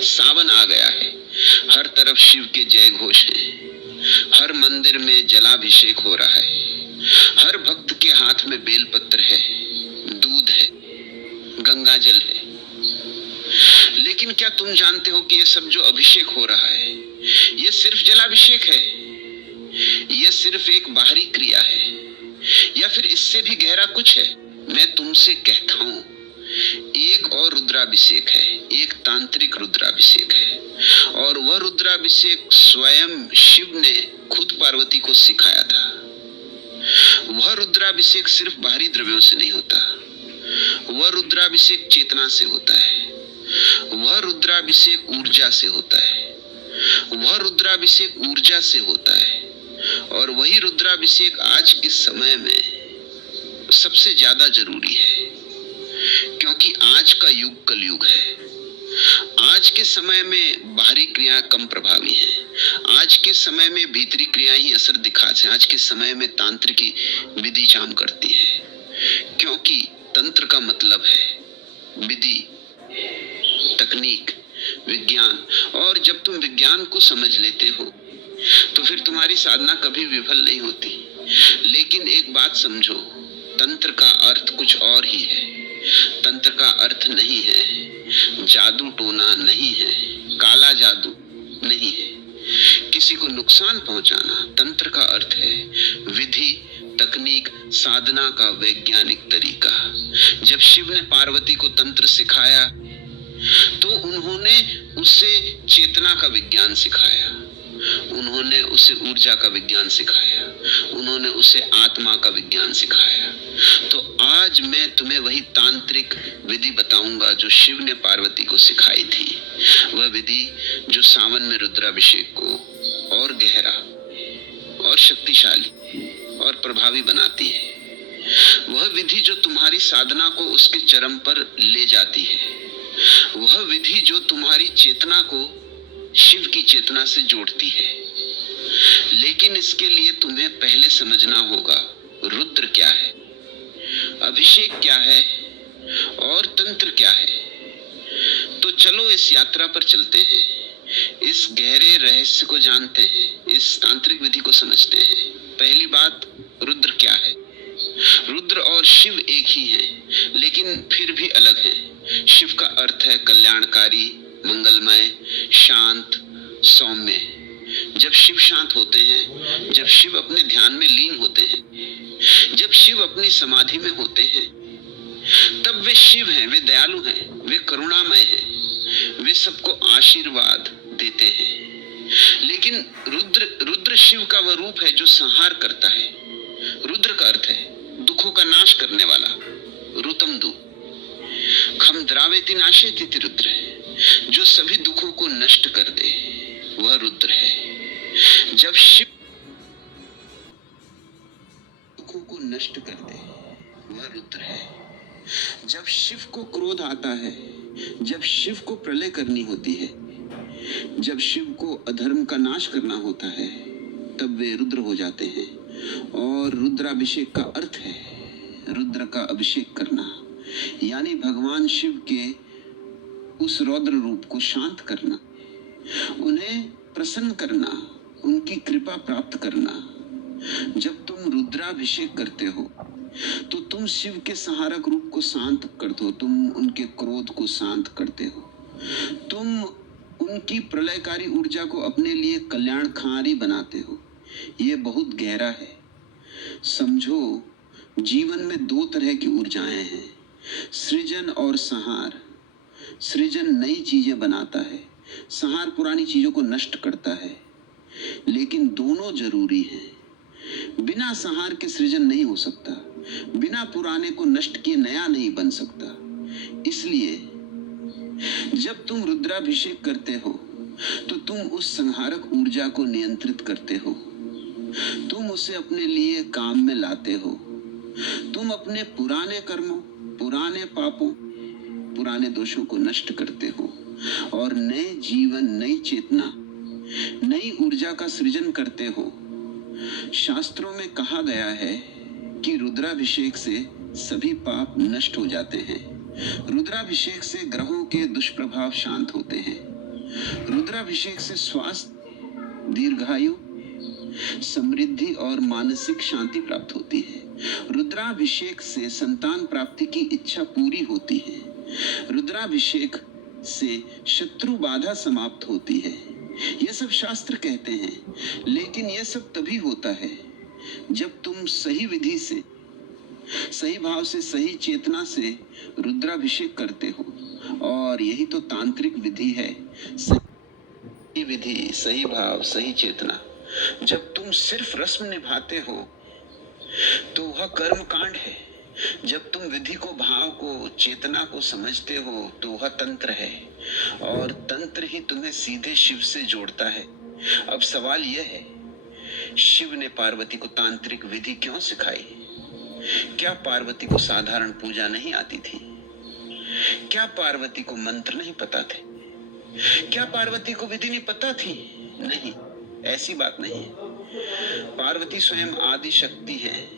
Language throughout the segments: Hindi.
सावन आ गया है, हर तरफ शिव के जय घोष हैं। हर मंदिर में जलाभिषेक हो रहा है, हर भक्त के हाथ में बेलपत्र है, दूध है, गंगा जल है। लेकिन क्या तुम जानते हो कि ये सब जो अभिषेक हो रहा है, ये सिर्फ जलाभिषेक है? यह सिर्फ एक बाहरी क्रिया है या फिर इससे भी गहरा कुछ है? मैं तुमसे कहता हूं, एक और रुद्राभिषेक है, एक तांत्रिक रुद्राभिषेक है, और वह रुद्राभिषेक स्वयं शिव ने खुद पार्वती को सिखाया था। वह रुद्राभिषेक सिर्फ बाहरी द्रव्यों से नहीं होता, वह रुद्राभिषेक चेतना से होता है, वह रुद्राभिषेक ऊर्जा से होता है, वह रुद्राभिषेक ऊर्जा से होता है। और वही रुद्राभिषेक आज के समय में सबसे ज्यादा जरूरी है, क्योंकि आज का युग कलयुग है। आज के समय में बाहरी क्रियाएं कम प्रभावी हैं। आज के समय में भीतरी क्रियाएं ही असर दिखाती हैं। आज के समय में तांत्रिकी विधि काम करती है, क्योंकि तंत्र का मतलब है विधि, तकनीक, विज्ञान। और जब तुम विज्ञान को समझ लेते हो तो फिर तुम्हारी साधना कभी विफल नहीं होती। लेकिन एक बात समझो, तंत्र का अर्थ कुछ और ही है। तंत्र का अर्थ नहीं है जादू टोना, नहीं है काला जादू, नहीं है किसी को नुकसान पहुंचाना। तंत्र का अर्थ है विधि, तकनीक, साधना का वैज्ञानिक तरीका। जब शिव ने पार्वती को तंत्र सिखाया तो उन्होंने उसे चेतना का विज्ञान सिखाया, उन्होंने उसे ऊर्जा का विज्ञान सिखाया, उन्होंने उसे आत्मा का विज्ञान सिखाया। तो आज मैं तुम्हें वही तांत्रिक विधि बताऊंगा जो शिव ने पार्वती को सिखाई थी। वह विधि जो सावन में रुद्राभिषेक को और गहरा और शक्तिशाली और प्रभावी बनाती है। वह विधि जो तुम्हारी साधना को उसके चरम पर ले जाती है। वह विधि जो तुम्हारी चेतना को शिव की चेतना से जोड़ती है। लेकिन इसके लिए तुम्हें पहले समझना होगा रुद्र क्या है, अभिषेक क्या है और तंत्र क्या है। तो चलो इस यात्रा पर चलते हैं, इस गहरे रहस्य को जानते हैं, इस तांत्रिक विधि को समझते हैं। पहली बात, रुद्र क्या है? रुद्र और शिव एक ही हैं, लेकिन फिर भी अलग हैं। शिव का अर्थ है कल्याणकारी, मंगलमय, शांत, सौम्य। जब शिव शांत होते हैं, जब शिव अपने ध्यान में लीन होते हैं, जब शिव अपनी समाधि में होते हैं, तब वे शिव हैं, वे दयालु हैं, वे करुणामय हैं, वे सबको आशीर्वाद देते हैं। लेकिन रुद्र शिव का वह रूप है जो संहार करता है। रुद्र का अर्थ है दुखों का नाश करने वाला, रुतमदु। खम द्रावेति नाशेति रुद्र है, जो सभी दुखों को नष्ट कर दे, वह रुद्र है। जब शिव दुखों को नष्ट कर दे, वह रुद्र है। जब शिव को क्रोध आता है, जब शिव को प्रलय करनी होती है, जब शिव को अधर्म का नाश करना होता है, तब वे रुद्र हो जाते हैं। और रुद्राभिषेक का अर्थ है रुद्र का अभिषेक करना, यानी भगवान शिव के उस रौद्र रूप को शांत करना, उन्हें प्रसन्न करना, उनकी कृपा प्राप्त करना। जब तुम रुद्राभिषेक करते हो तो तुम शिव के संहारक रूप को शांत करते हो, तुम उनके क्रोध को शांत करते हो, तुम उनकी प्रलयकारी ऊर्जा को अपने लिए कल्याणकारी बनाते हो। ये बहुत गहरा है। समझो, जीवन में दो तरह की ऊर्जाएं हैं, सृजन और संहार। सृजन नई चीजें बनाता है, संहार पुरानी चीजों को नष्ट करता है। लेकिन दोनों जरूरी हैं। बिना संहार के सृजन नहीं हो सकता, बिना पुराने को नष्ट किए नया नहीं बन सकता। इसलिए जब तुम रुद्राभिषेक करते हो तो तुम उस संहारक ऊर्जा को नियंत्रित करते हो, तुम उसे अपने लिए काम में लाते हो। तुम अपने पुराने कर्मों, पुराने पापों, पुराने दोषों को नष्ट करते हो और नए जीवन, नई चेतना, नई ऊर्जा का सृजन करते हो। शास्त्रों में कहा गया है कि रुद्राभिषेक से सभी पाप नष्ट हो जाते हैं। रुद्राभिषेक से ग्रहों के दुष्प्रभाव शांत होते हैं। रुद्राभिषेक से स्वास्थ्य, दीर्घायु, समृद्धि और मानसिक शांति प्राप्त होती है। रुद्राभिषेक से संतान प्राप्ति की इच्छा पूरी होती है। रुद्राभिषेक से शत्रु बाधा समाप्त होती है। यह सब शास्त्र कहते हैं, लेकिन यह सब तभी होता है जब तुम सही विधि से, सही भाव से, सही चेतना से रुद्राभिषेक करते हो। और यही तो तांत्रिक विधि है। सही विधि, सही भाव, सही चेतना। जब तुम सिर्फ रस्म निभाते हो तो वह कर्म कांड है। जब तुम विधि को, भाव को, चेतना को समझते हो तो वह तंत्र है। और तंत्र ही तुम्हें सीधे शिव से जोड़ता है। अब सवाल यह है, शिव ने पार्वती को तांत्रिक विधि क्यों सिखाई? क्या पार्वती को साधारण पूजा नहीं आती थी? क्या पार्वती को मंत्र नहीं पता थे? क्या पार्वती को विधि नहीं पता थी? नहीं, ऐसी बात नहीं है। पार्वती स्वयं आदि शक्ति है,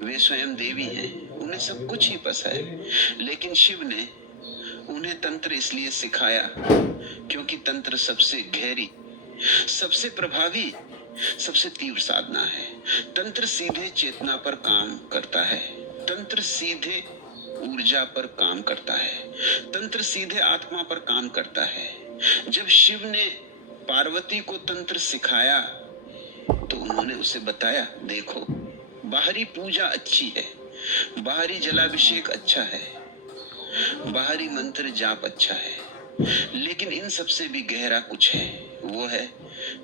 वे स्वयं देवी हैं, उन्हें सब कुछ ही पता है। लेकिन शिव ने उन्हें तंत्र इसलिए सिखाया क्योंकि तंत्र सबसे गहरी, सबसे प्रभावी, सबसे तीव्र साधना है। तंत्र सीधे चेतना पर काम करता है। तंत्र सीधे ऊर्जा पर काम करता है। तंत्र सीधे आत्मा पर काम करता है। जब शिव ने पार्वती को तंत्र सिखाया तो उन्होंने उसे बताया, देखो, बाहरी पूजा अच्छी है, बाहरी जलाभिषेक अच्छा है, बाहरी मंत्र जाप अच्छा है, लेकिन इन सबसे भी गहरा कुछ है। वो है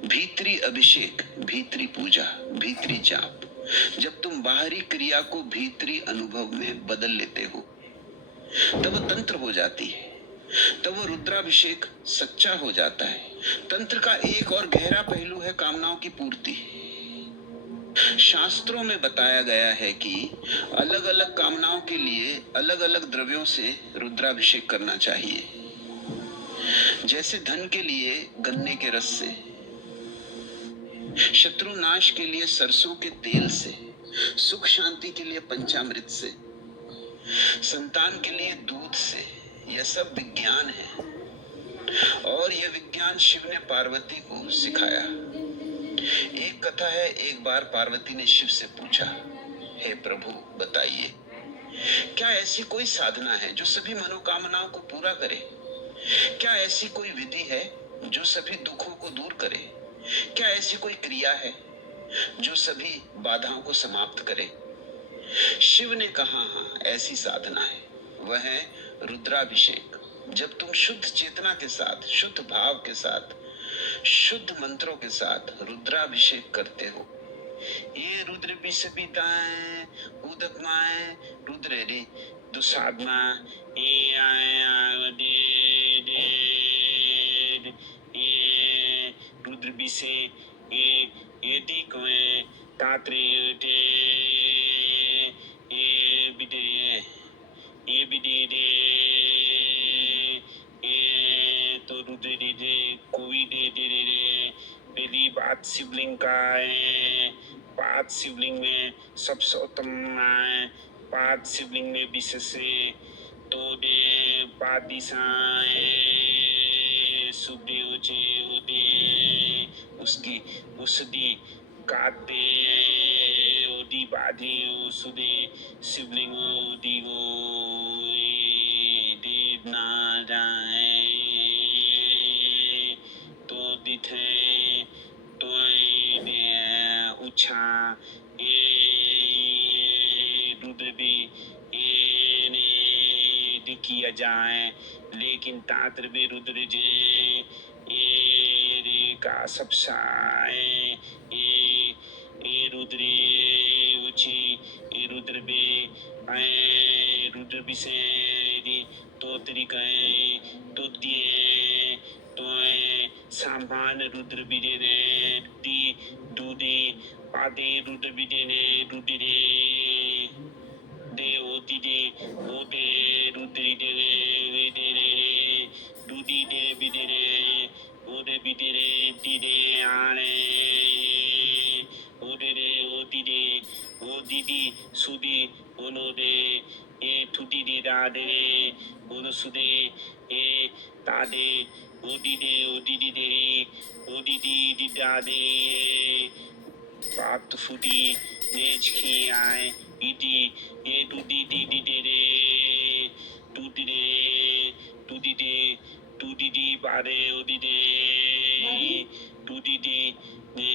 भीतरी अभिषेक, भीतरी पूजा, भीतरी जाप। जब तुम बाहरी क्रिया को भीतरी अनुभव में बदल लेते हो तब वो तंत्र हो जाती है, तब वो रुद्राभिषेक सच्चा हो जाता है। तंत्र का एक और गहरा पहलू है कामनाओं की पूर्ति। शास्त्रों में बताया गया है कि अलग अलग कामनाओं के लिए अलग अलग द्रव्यों से रुद्राभिषेक करना चाहिए। जैसे धन के लिए गन्ने के रस से, शत्रु नाश के लिए सरसों के तेल से, सुख शांति के लिए पंचामृत से, संतान के लिए दूध से। यह सब विज्ञान है और यह विज्ञान शिव ने पार्वती को सिखाया। एक कथा है, एक बार पार्वती ने शिव से पूछा, हे प्रभु बताइए, क्या ऐसी कोई साधना है जो सभी मनोकामनाओं को पूरा करे? क्या ऐसी कोई विधि है जो सभी दुखों को दूर करे? क्या ऐसी कोई क्रिया है जो सभी बाधाओं को समाप्त करे? शिव ने कहा, हाँ, ऐसी साधना है, वह है रुद्राभिषेक। जब तुम शुद्ध चेतना के साथ, शुद्ध भाव के साथ, शुद्ध मंत्रों के साथ रुद्राभिषेक करते हो, ये रुद्र विषपिताएं उदकमाए रुद्र रे दुसाधना ए आया दे दे ये रुद्र विषे ये दिकोए तात्रे ते ये बिदे ये बिदे दे ये तो रुद्र दे कोई दे दे दे पहली बात शिवलिंग का है। पांच शिवलिंग में सबसे उत्तम है, पांच शिवलिंग में विशेष तो दे पांच दिशाएं सुदेव जे उदे उसकी उसदी काते उदी बाधी उसदे शिवलिंग उदी वो दे ना जाए तो दिथे तो उच्छा ये रुद्र भी ये किया जाए, लेकिन तांत्र भी रुद्र जे ये का सबसाए ये रुद्र उची ये रुद्र भी आए रुद्र भी से तो तरीका तो दिए तो सामान रुद्र बीजे ने दी दूधे पादे रुद्र बीजे ने रुद्र दे ओती दे ओते रुद्री दे दे दूधी दे बीजे ने ओदे बीजे ने दीदे आने ओदे दे ओती दे ओ दीदी सुदी ओनो दे ये तुटी दे दादे उदसुदे ए तादे उदीदे उदीदी दे उदीदी दादे पात फुटी नेज खियाए इदी ए दुदी दी दी दे रे दुदी दे दुदी दे दुदी दी बारे उदी दे दुदी दी ने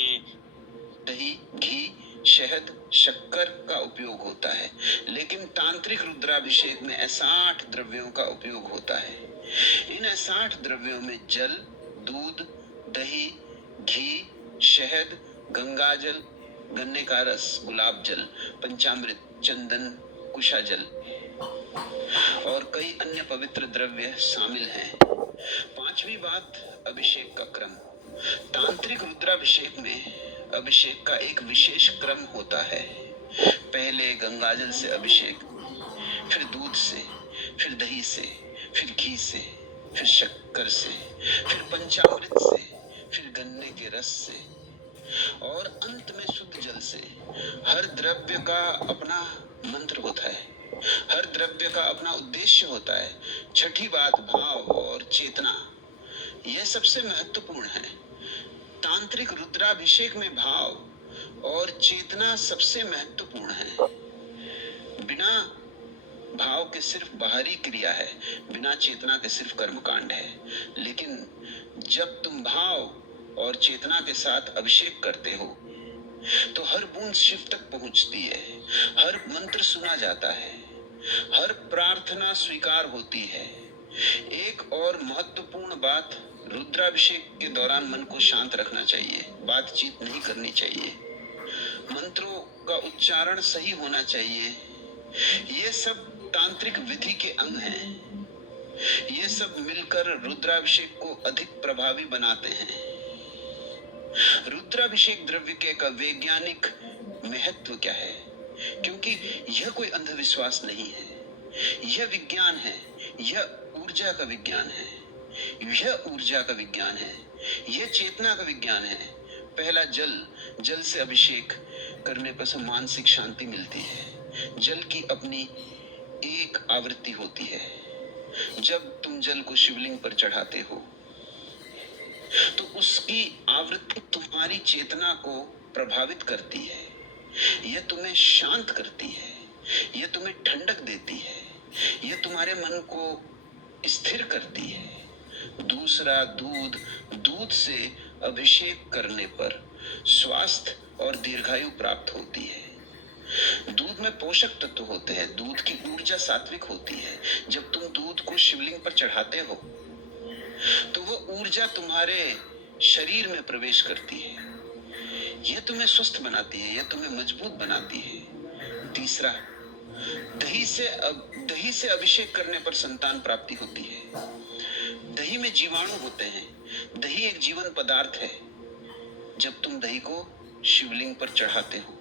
दही, घी, शहद, शक्कर का उपयोग होता है, लेकिन तांत्रिक रुद्राभिषेक में 68 द्रव्यों का उपयोग होता है। इन 68 द्रव्यों में जल, दूध, दही, घी, शहद, गंगाजल, गन्ने का रस, गुलाब जल, पंचामृत, चंदन, कुशा जल और कई अन्य पवित्र द्रव्य शामिल हैं। पांचवी बात, अभिषेक का क्रम। तांत्रिक रुद्राभिषेक में अभिषेक का एक विशेष क्रम होता है। पहले गंगाजल से अभिषेक, फिर दूध से, फिर दही से, फिर घी से, फिर शक्कर से, फिर पंचामृत से, फिर गन्ने के रस से और अंत में शुद्ध जल से। हर द्रव्य का अपना मंत्र होता है, हर द्रव्य का अपना उद्देश्य होता है। छठी बात, भाव और चेतना। यह सबसे महत्वपूर्ण है। तांत्रिक रुद्राभिषेक में भाव और चेतना सबसे महत्वपूर्ण है। बिना भाव के सिर्फ बाहरी क्रिया है, बिना चेतना के सिर्फ कर्मकांड है। लेकिन जब तुम भाव और चेतना के साथ अभिषेक करते हो तो हर बूंद शिव तक पहुंचती है, हर मंत्र सुना जाता है, हर प्रार्थना स्वीकार होती है। एक और महत्वपूर्ण बात, रुद्राभिषेक के दौरान मन को शांत रखना चाहिए, बातचीत नहीं करनी चाहिए, मंत्रों का उच्चारण सही होना चाहिए। ये सब तांत्रिक विधि के अंग हैं। ये सब मिलकर रुद्राभिषेक को अधिक प्रभावी बनाते हैं। रुद्राभिषेक द्रव्य का वैज्ञानिक महत्व क्या है? क्योंकि यह कोई अंधविश्वास नहीं है, यह विज्ञान है, यह ऊर्जा का विज्ञान है, यह ऊर्जा का विज्ञान है, यह चेतना का विज्ञान है। पहला जल से अभिषेक करने पर मानसिक शांति मिलती है। जल की अपनी एक आवृत्ति होती है। जब तुम जल को शिवलिंग पर चढ़ाते हो तो उसकी आवृत्ति तुम्हारी चेतना को प्रभावित करती है, यह तुम्हें शांत करती है, यह तुम्हें ठंडक देती है, यह तुम्हारे मन को स्थिर करती है। दूसरा, दूध से अभिषेक करने पर स्वास्थ्य और दीर्घायु प्राप्त होती है। दूध में पोषक तत्व होते हैं, दूध की ऊर्जा सात्विक होती है। जब तुम दूध को शिवलिंग पर चढ़ाते हो तो वो ऊर्जा तुम्हारे शरीर में प्रवेश करती है, यह तुम्हें स्वस्थ बनाती है, यह तुम्हें मजबूत बनाती है। तीसरा, दही से अभिषेक करने पर संतान प्राप्ति होती है। दही में जीवाणु होते हैं, दही एक जीवन पदार्थ है। जब तुम दही को शिवलिंग पर चढ़ाते हो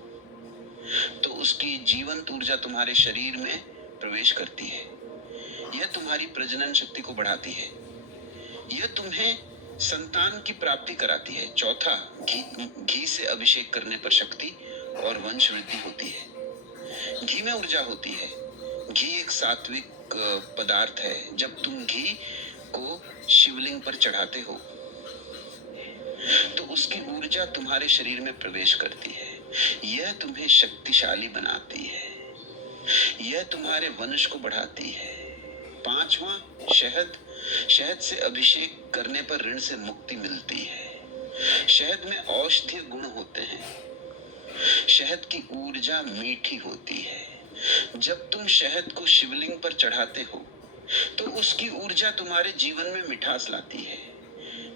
तो उसकी जीवंत ऊर्जा तुम्हारे शरीर में प्रवेश करती है, यह तुम्हारी प्रजनन शक्ति को बढ़ाती है, यह तुम्हें संतान की प्राप्ति कराती है। चौथा, घी से अभिषेक करने पर शक्ति और वंश वृद्धि होती है। घी में ऊर्जा होती है। घी एक सात्विक पदार्थ है। जब तुम घी को शिवलिंग पर चढ़ाते हो तो उसकी ऊर्जा तुम्हारे शरीर में प्रवेश करती है, यह तुम्हें शक्तिशाली बनाती है, यह तुम्हारे वंश को बढ़ाती है। पांचवा, शहद से अभिषेक करने पर ऋण से मुक्ति मिलती है। शहद में औषधीय गुण होते हैं, शहद की ऊर्जा मीठी होती है। जब तुम शहद को शिवलिंग पर चढ़ाते हो तो उसकी ऊर्जा तुम्हारे जीवन में मिठास लाती है,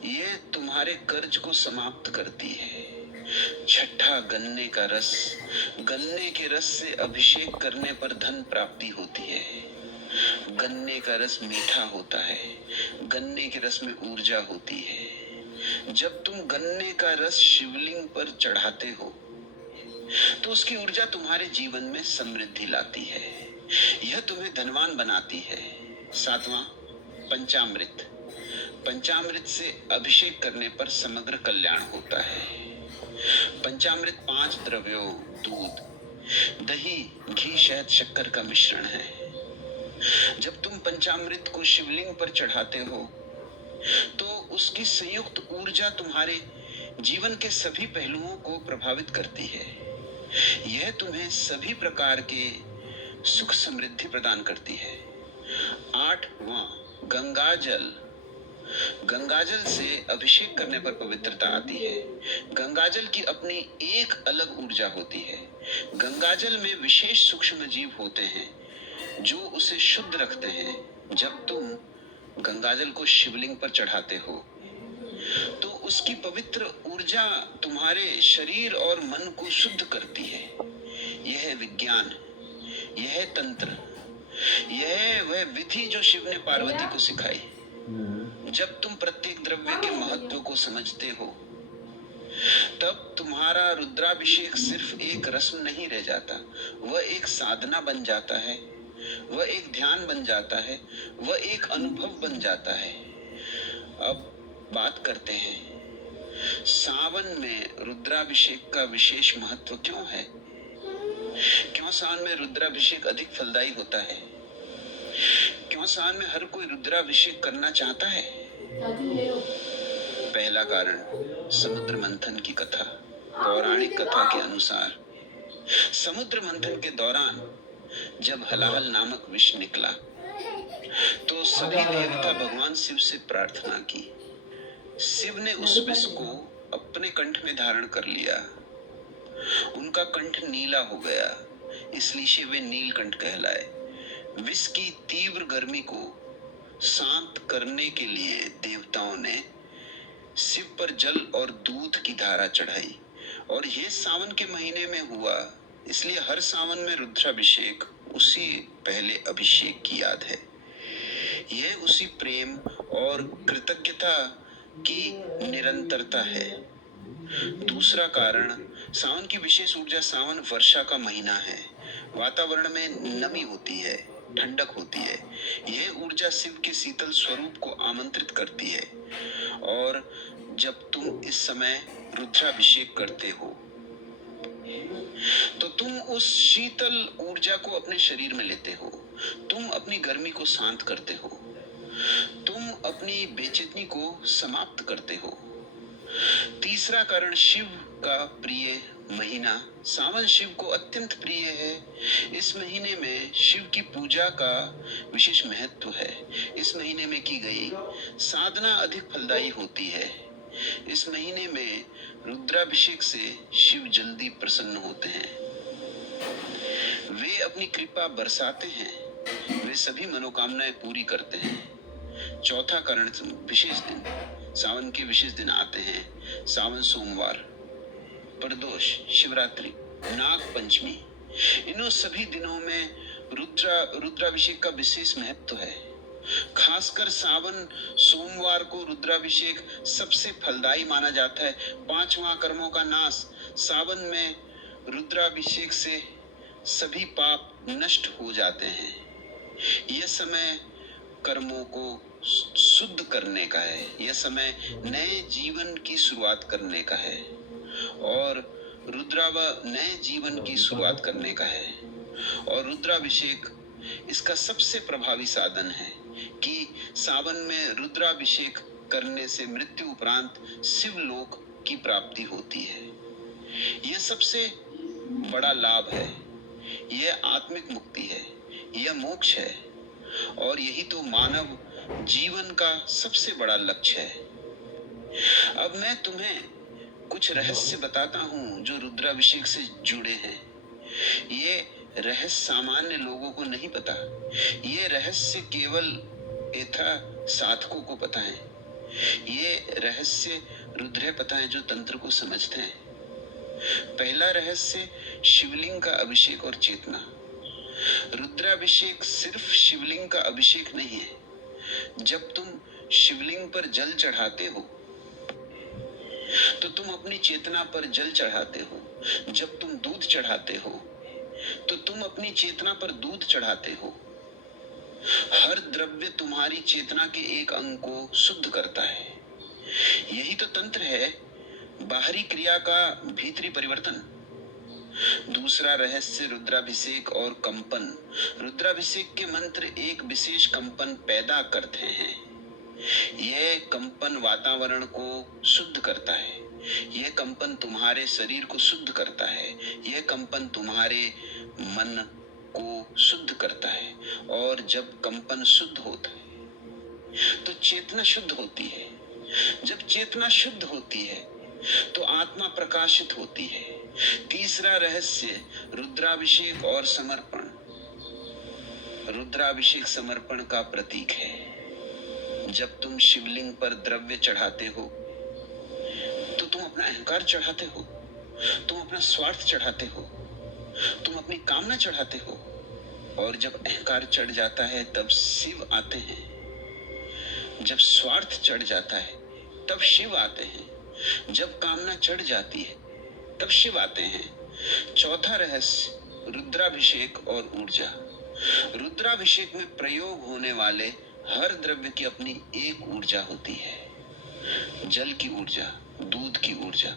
ये तुम्हारे कर्ज को समाप्त करती है। छठा, गन्ने का रस। गन्ने के रस से अभिषेक करने पर धन प्राप्ति होती है। गन्ने का रस मीठा होता है, गन्ने के रस में ऊर्जा होती है। जब तुम गन्ने का रस शिवलिंग पर चढ़ाते हो तो उसकी ऊर्जा तुम्हारे जीवन में समृद्धि लाती है, यह तुम्हें धनवान बनाती है। सातवां, पंचामृत। पंचामृत से अभिषेक करने पर समग्र कल्याण होता है। पंचामृत 5 द्रव्यों दूध, दही, घी, शहद, शक्कर का मिश्रण है। पंचामृत को शिवलिंग पर चढ़ाते हो तो उसकी संयुक्त ऊर्जा तुम्हारे जीवन के सभी पहलुओं को प्रभावित करती है। यह तुम्हें सभी प्रकार के सुख समृद्धि प्रदान करती है। 8वां, गंगाजल। गंगाजल से अभिषेक करने पर पवित्रता आती है। गंगाजल की अपनी एक अलग ऊर्जा होती है। गंगाजल में विशेष सूक्ष्म जीव होते हैं जो उसे शुद्ध रखते हैं। जब तुम गंगाजल को शिवलिंग पर चढ़ाते हो तो उसकी पवित्र ऊर्जा तुम्हारे शरीर और मन को शुद्ध करती है। यह विज्ञान, यह तंत्र, यह वह विधि जो शिव ने पार्वती को सिखाई। जब तुम प्रत्येक द्रव्य के महत्व को समझते हो तब तुम्हारा रुद्राभिषेक सिर्फ एक रस्म नहीं रह जाता, वह एक साधना बन जाता है, वह एक ध्यान बन जाता है, वह एक अनुभव बन जाता है। अब बात करते हैं सावन में रुद्राभिषेक का विशेष महत्व क्यों है। क्यों सावन में रुद्राभिषेक अधिक फलदायी होता है। क्यों सावन में हर कोई रुद्राभिषेक करना चाहता है। पहला कारण, समुद्र मंथन की कथा। पौराणिक कथा के अनुसार समुद्र मंथन के दौरान जब हलाहल नामक विष निकला तो सभी देवता भगवान शिव से प्रार्थना की। शिव ने उस विष को अपने कंठ में धारण कर लिया। उनका कंठ नीला हो गया, इसलिए वे नीलकंठ कहलाए। विष की तीव्र गर्मी को शांत करने के लिए देवताओं ने शिव पर जल और दूध की धारा चढ़ाई और यह सावन के महीने में हुआ। इसलिए हर सावन में रुद्राभिषेक उसी पहले अभिषेक की याद है। यह उसी प्रेम और कृतज्ञता की निरंतरता है। दूसरा कारण, सावन की विशेष ऊर्जा। सावन वर्षा का महीना है, वातावरण में नमी होती है, ठंडक होती है। यह ऊर्जा शिव के शीतल स्वरूप को आमंत्रित करती है और जब तुम इस समय रुद्राभिषेक करते हो तो तुम उस शीतल ऊर्जा को अपने शरीर में लेते हो। तुम अपनी गर्मी को शांत करते हो, तुम अपनी बेचैनी को समाप्त करते हो। तीसरा कारण, शिव का प्रिय महीना। सावन शिव को अत्यंत प्रिय है। इस महीने में शिव की पूजा का विशेष महत्व है। इस महीने में की गई साधना अधिक फलदायी होती है। इस महीने में रुद्राभिषेक से शिव जल्दी प्रसन्न होते हैं। वे अपनी कृपा बरसाते हैं, वे सभी मनोकामनाएं पूरी करते हैं। चौथा कारण, विशेष दिन। सावन के विशेष दिन आते हैं। सावन सोमवार, प्रदोष, शिवरात्रि, नाग पंचमी, इन सभी दिनों में रुद्राभिषेक का विशेष महत्व है। खासकर सावन सोमवार को रुद्राभिषेक सबसे फलदायी माना जाता है। 5वां कर्मों का नाश। सावन में रुद्राभिषेक से सभी पाप नष्ट हो जाते हैं। यह समय कर्मों को शुद्ध करने का है। यह समय नए जीवन की शुरुआत करने का है और नए जीवन की शुरुआत करने का है। और रुद्राभिषेक इसका सबसे प्रभावी साधन है कि सावन में रुद्राभिषेक करने से मृत्यु उपरांत शिवलोक की प्राप्ति होती है। यह सबसे बड़ा लाभ है। यह आत्मिक मुक्ति है, यह मोक्ष है और यही तो मानव जीवन का सबसे बड़ा लक्ष्य है। अब मैं तुम्हें कुछ रहस्य बताता हूँ जो रुद्राभिषेक से जुड़े हैं। ये रहस्य सामान्य लोगों को नहीं पता। ये रहस्य केवल यथा साधकों को पता है। ये रहस्य रुद्र पता है जो तंत्र को समझते हैं। पहला रहस्य, शिवलिंग का अभिषेक और चेतना। रुद्राभिषेक सिर्फ शिवलिंग का अभिषेक नहीं है। जब तुम शिवलिंग पर जल चढ़ाते हो तो तुम अपनी चेतना पर जल चढ़ाते हो। जब तुम दूध चढ़ाते हो तो तुम अपनी चेतना पर दूध चढ़ाते हो। हर द्रव्य तुम्हारी चेतना के एक अंग को शुद्ध करता है। यही तो तंत्र है, बाहरी क्रिया का भीतरी परिवर्तन। दूसरा रहस्य रुद्राभिषेक और कंपन। रुद्राभिषेक के मंत्र एक विशेष कंपन पैदा करते हैं। यह कंपन वातावरण को शुद्ध करता है। यह कंपन तुम्हारे शरीर को शुद्ध करता है। यह कंपन तुम्हारे मन को शुद्ध करता है। और जब कंपन शुद्ध होता है तो चेतना शुद्ध होती है। जब चेतना शुद्ध होती है तो आत्मा प्रकाशित होती है। तीसरा रहस्य रुद्राभिषेक और समर्पण। रुद्राभिषेक समर्पण का प्रतीक है। जब तुम शिवलिंग पर द्रव्य चढ़ाते हो तो तुम अपना अहंकार चढ़ाते हो, तुम अपना स्वार्थ चढ़ाते हो, तुम अपनी कामना चढ़ाते हो। और जब अहंकार चढ़ जाता है तब शिव आते हैं। जब स्वार्थ चढ़ जाता है तब शिव आते हैं। जब कामना चढ़ जाती है तब शिव आते हैं। चौथा रहस्य रुद्राभिषेक और ऊर्जा। रुद्राभिषेक में प्रयोग होने वाले हर द्रव्य की अपनी एक ऊर्जा होती है। जल की ऊर्जा, दूध की ऊर्जा,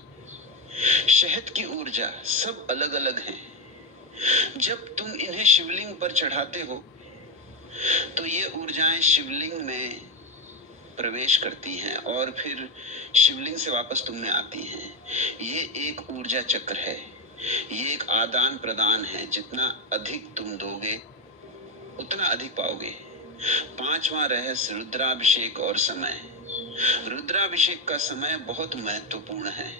शहद की ऊर्जा, सब अलग अलग हैं। जब तुम इन्हें शिवलिंग पर चढ़ाते हो तो ये ऊर्जाएं शिवलिंग में प्रवेश करती हैं और फिर शिवलिंग से वापस तुम में आती हैं। ये एक ऊर्जा चक्र है। ये एक आदान प्रदान है। जितना अधिक तुम दोगे उतना अधिक पाओगे। पांचवा रहस्य रुद्राभिषेक और समय। रुद्राभिषेक का समय बहुत महत्वपूर्ण है।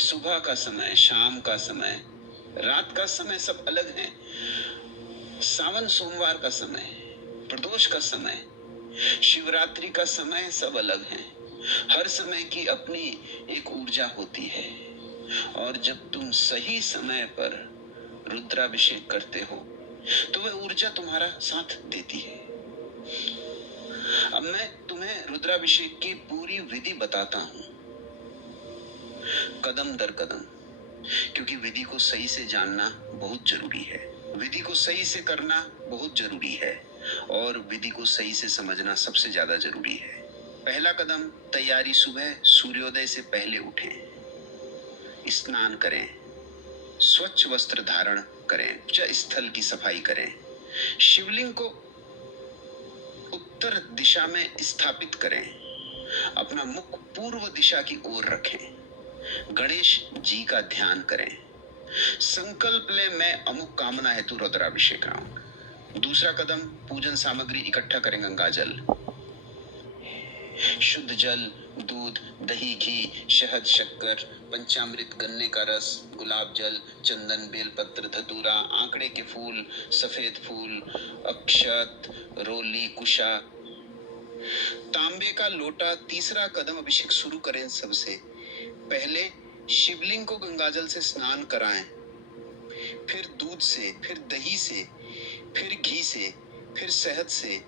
सुबह का समय, शाम का समय, रात का समय सब अलग है। सावन सोमवार का समय, प्रदोष का समय, शिवरात्रि का समय सब अलग है। हर समय की अपनी एक ऊर्जा होती है। और जब तुम सही समय पर रुद्राभिषेक करते हो तो वह ऊर्जा तुम्हारा साथ देती है। अब मैं तुम्हें रुद्राभिषेक की पूरी विधि बताता हूं, कदम दर कदम, क्योंकि विधि को सही से जानना बहुत जरूरी है। विधि को सही से करना बहुत जरूरी है और विधि को सही से समझना सबसे ज्यादा जरूरी है। पहला कदम, तैयारी। सुबह सूर्योदय से पहले उठें, स्नान करें, स्वच्छ वस्त्र धारण करें, पूजा स्थल की सफाई करें, शिवलिंग को उत्तर दिशा में स्थापित करें, अपना मुख पूर्व दिशा की ओर रखें, गणेश जी का ध्यान करें, संकल्प ले मैं अमुक कामना हेतु रुद्राभिषेक रहा हूं। दूसरा कदम, पूजन सामग्री इकट्ठा करें। गंगा जल, शुद्ध जल, दूध, दही, घी, शहद, शक्कर, पंचामृत, गन्ने का रस, गुलाब जल, चंदन, बेलपत्र, धतूरा, आंकड़े के फूल, सफेद फूल, अक्षत, रोली, कुशा, तांबे का लोटा। तीसरा कदम, अभिषेक शुरू करें। सबसे पहले शिवलिंग को गंगाजल से स्नान कराएं, फिर दूध से, फिर दही से, फिर घी से, फिर शहद से,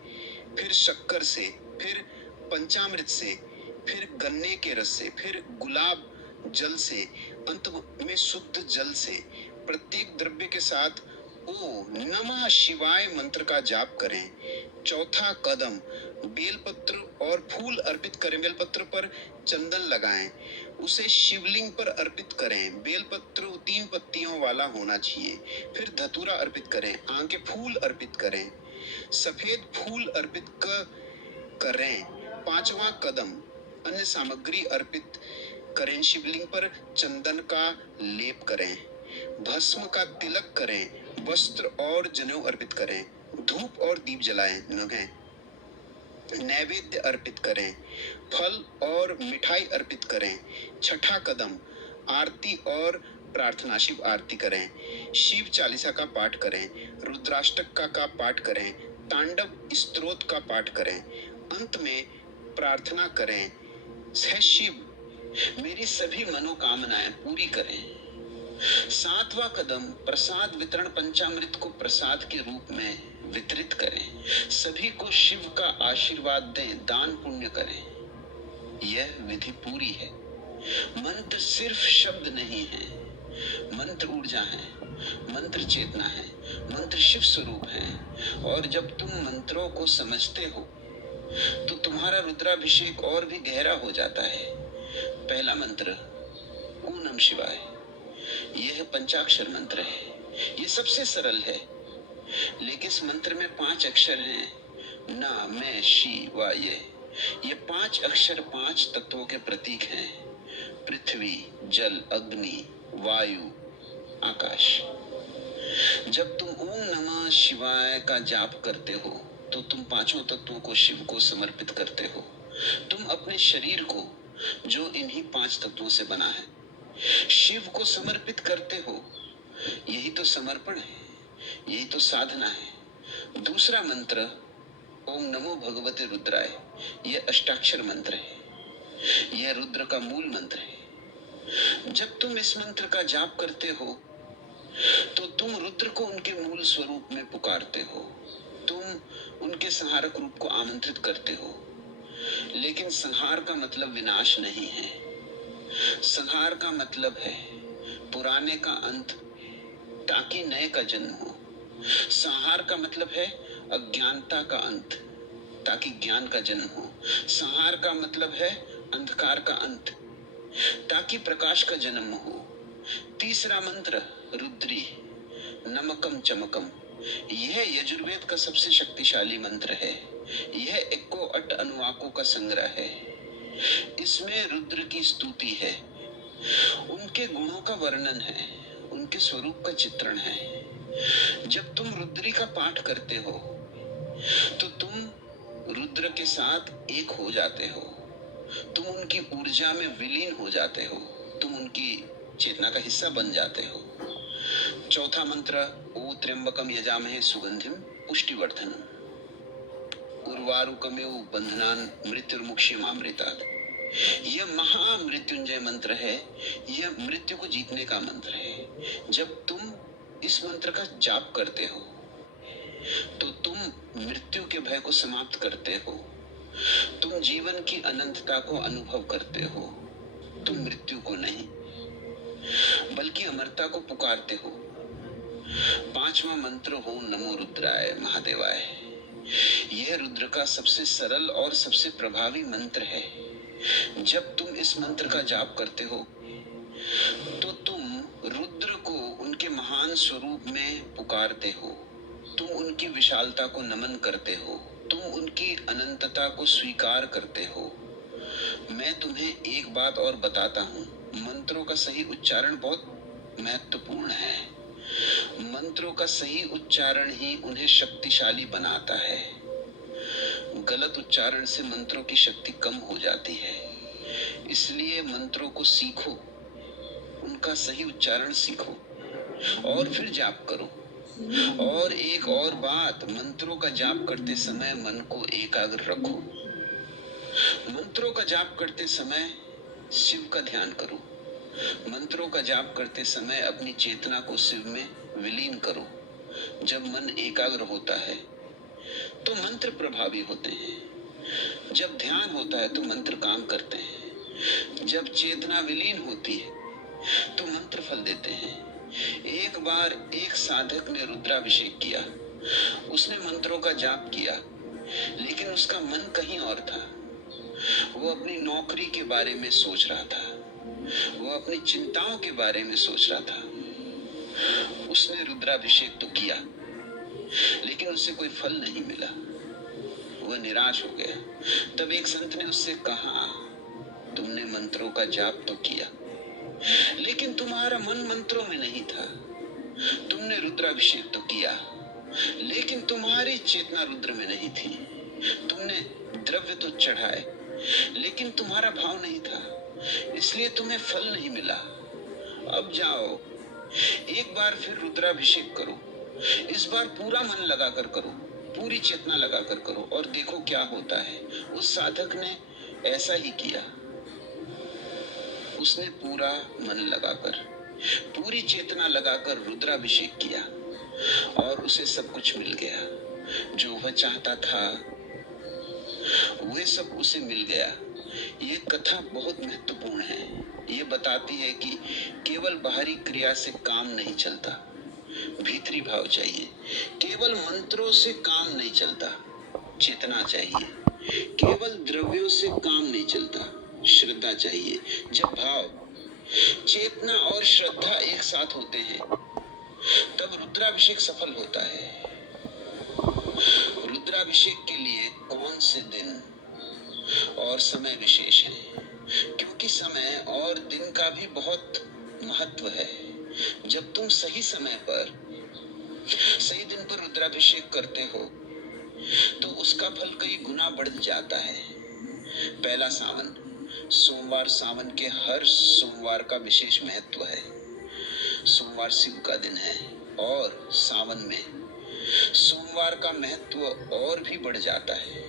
फिर शक्कर से, फिर पंचामृत से, फिर गन्ने के रस से, फिर गुलाब जल से, अंत में शुद्ध जल से। प्रत्येक द्रव्य के साथ ओम नमः शिवाय मंत्र का जाप करें। चौथा कदम, बेलपत्र और फूल अर्पित करें। बेलपत्र पर चंदन लगाएं, उसे शिवलिंग पर अर्पित करें। बेलपत्र 3 पत्तियों वाला होना चाहिए। फिर धतूरा अर्पित करें, आंके फूल अर्पित करें, सफेद फूल अर्पित करें। पांचवा कदम, अन्य सामग्री अर्पित करें। शिवलिंग पर चंदन का लेप करें, भस्म का तिलक करें, वस्त्र और जनेऊ अर्पित करें, धूप और दीप जलाएं, नैवेद्य अर्पित करें, फल और मिठाई अर्पित करें। छठा कदम, आरती और प्रार्थना। शिव आरती करें, शिव चालीसा का पाठ करें, रुद्राष्टक का पाठ करें, तांडव स्तोत्र का पाठ करें। अंत में प्रार्थना करें, हे शिव मेरी सभी मनोकामनाएं पूरी करें। सातवां कदम, प्रसाद वितरण। पंचामृत को प्रसाद के रूप में वितरित करें, सभी को शिव का आशीर्वाद दें, दान पुण्य करें। यह विधि पूरी है। मंत्र सिर्फ शब्द नहीं है, मंत्र ऊर्जा है, मंत्र चेतना है, मंत्र शिव स्वरूप है। और जब तुम मंत्रों को समझते हो तो तुम्हारा रुद्राभिषेक और भी गहरा हो जाता है। पहला मंत्र, ओम नमः शिवाय। यह पंचाक्षर मंत्र है। ये सबसे सरल है, लेकिन इस मंत्र में 5 अक्षर हैं, ना, मैं, शी, वा, ये 5 अक्षर 5 तत्वों के प्रतीक हैं। पृथ्वी, जल, अग्नि, वायु, आकाश। जब तुम ओम नमः शिवाय का जाप करते हो तो तुम पांचों तत्वों को शिव को समर्पित करते हो। तुम अपने शरीर को, जो इन्हीं 5 तत्वों से बना है, शिव को समर्पित करते हो। यही तो समर्पण है, यही तो साधना है। दूसरा मंत्र ओम नमो भगवते रुद्राय, यह अष्टाक्षर मंत्र है। यह रुद्र का मूल मंत्र है। जब तुम इस मंत्र का जाप करते हो तो तुम रुद्र को उनके मूल स्वरूप में पुकारते हो। तुम उनके संहारक रूप को आमंत्रित करते हो। लेकिन संहार का मतलब विनाश नहीं है। संहार का मतलब है पुराने का अंत ताकि नए का जन्म हो। संहार का मतलब है अज्ञानता का अंत ताकि ज्ञान का जन्म हो। संहार का मतलब है अंधकार का अंत ताकि प्रकाश का जन्म हो। तीसरा मंत्र रुद्री नमकम चमकम, यह यजुर्वेद का सबसे शक्तिशाली मंत्र है। यह 108 अनुवाकों का संग्रह है। इसमें रुद्र की स्तुति है, उनके गुणों का वर्णन है, उनके स्वरूप का चित्रण है। जब तुम रुद्री का पाठ करते हो तो तुम रुद्र के साथ एक हो जाते हो। तुम उनकी ऊर्जा में विलीन हो जाते हो। तुम उनकी चेतना का हिस्सा बन जाते हो। चौथा मंत्र ओ त्र्यंबकम यजामहे सुगंधिम पुष्टिवर्धनम उर्वारुकमेव बंधनान मृत्युर्मुक्षयमामृतात्। यह महामृत्युंजय मंत्र है। यह मृत्यु को जीतने का मंत्र है। जब तुम इस मंत्र का जाप करते हो तो तुम मृत्यु के भय को समाप्त करते हो। तुम जीवन की अनंतता को अनुभव करते हो। तुम मृत्यु को नहीं बल्कि अमरता को पुकारते हो। 5वां मंत्र हो नमो रुद्राय महादेवाय। यह रुद्र का सबसे सरल और सबसे प्रभावी मंत्र है। जब तुम इस मंत्र का जाप करते हो तो तुम रुद्र को उनके महान स्वरूप में पुकारते हो। तुम उनकी विशालता को नमन करते हो। तुम उनकी अनंतता को स्वीकार करते हो। मैं तुम्हें एक बात और बताता हूँ, मंत्रों का सही उच्चारण बहुत महत्वपूर्ण है। मंत्रों का सही उच्चारण ही उन्हें शक्तिशाली बनाता है। गलत उच्चारण से मंत्रों की शक्ति कम हो जाती है। इसलिए मंत्रों को सीखो, उनका सही उच्चारण सीखो और फिर जाप करो। और एक और बात, मंत्रों का जाप करते समय मन को एकाग्र रखो। मंत्रों का जाप करते समय शिव का ध्यान करो। मंत्रों का जाप करते समय अपनी चेतना को शिव में विलीन करो। जब मन एकाग्र होता है तो मंत्र प्रभावी होते हैं। जब ध्यान होता है तो मंत्र काम करते हैं। जब चेतना विलीन होती है तो मंत्र फल देते हैं। एक बार एक साधक ने रुद्राभिषेक किया। उसने मंत्रों का जाप किया, लेकिन उसका मन कहीं और था। वो अपनी नौकरी के बारे में सोच रहा था। वो अपनी चिंताओं के बारे में सोच रहा था। उसने रुद्राभिषेक तो किया, लेकिन उसे कोई फल नहीं मिला। वह निराश हो गया। तब एक संत ने उससे कहा, तुमने मंत्रों का जाप तो किया, लेकिन तुम्हारा मन मंत्रों में नहीं था। तुमने रुद्राभिषेक तो किया, लेकिन तुम्हारी चेतना रुद्र में नहीं थी। तुमने द्रव्य तो चढ़ाए, लेकिन तुम्हारा भाव नहीं था, इसलिए तुम्हें फल नहीं मिला। अब जाओ, एक बार फिर रुद्राभिषेक करो। इस बार पूरा मन लगाकर करो, पूरी चेतना लगाकर करो और देखो क्या होता है। उस साधक ने ऐसा ही किया। उसने पूरा मन लगाकर, पूरी चेतना लगाकर रुद्राभिषेक किया और उसे सब कुछ मिल गया। जो वह चाहता था वह सब उसे मिल गया। ये कथा बहुत महत्वपूर्ण है। ये बताती है कि केवल बाहरी क्रिया से काम नहीं चलता, भीतरी भाव चाहिए। केवल मंत्रों से काम नहीं चलता, चेतना चाहिए। केवल द्रव्यों से काम नहीं चलता, श्रद्धा चाहिए। जब भाव चेतना और श्रद्धा एक साथ होते हैं, तब रुद्राभिषेक सफल होता है। रुद्राभिषेक के लिए कौन से दिन और समय विशेष है? क्योंकि समय और दिन का भी बहुत महत्व है। जब तुम सही समय पर, सही दिन पर रुद्राभिषेक करते हो तो उसका फल कई गुना बढ़ जाता है। पहला सावन सोमवार, सावन के हर सोमवार का विशेष महत्व है। सोमवार शिव का दिन है और सावन में सोमवार का महत्व और भी बढ़ जाता है।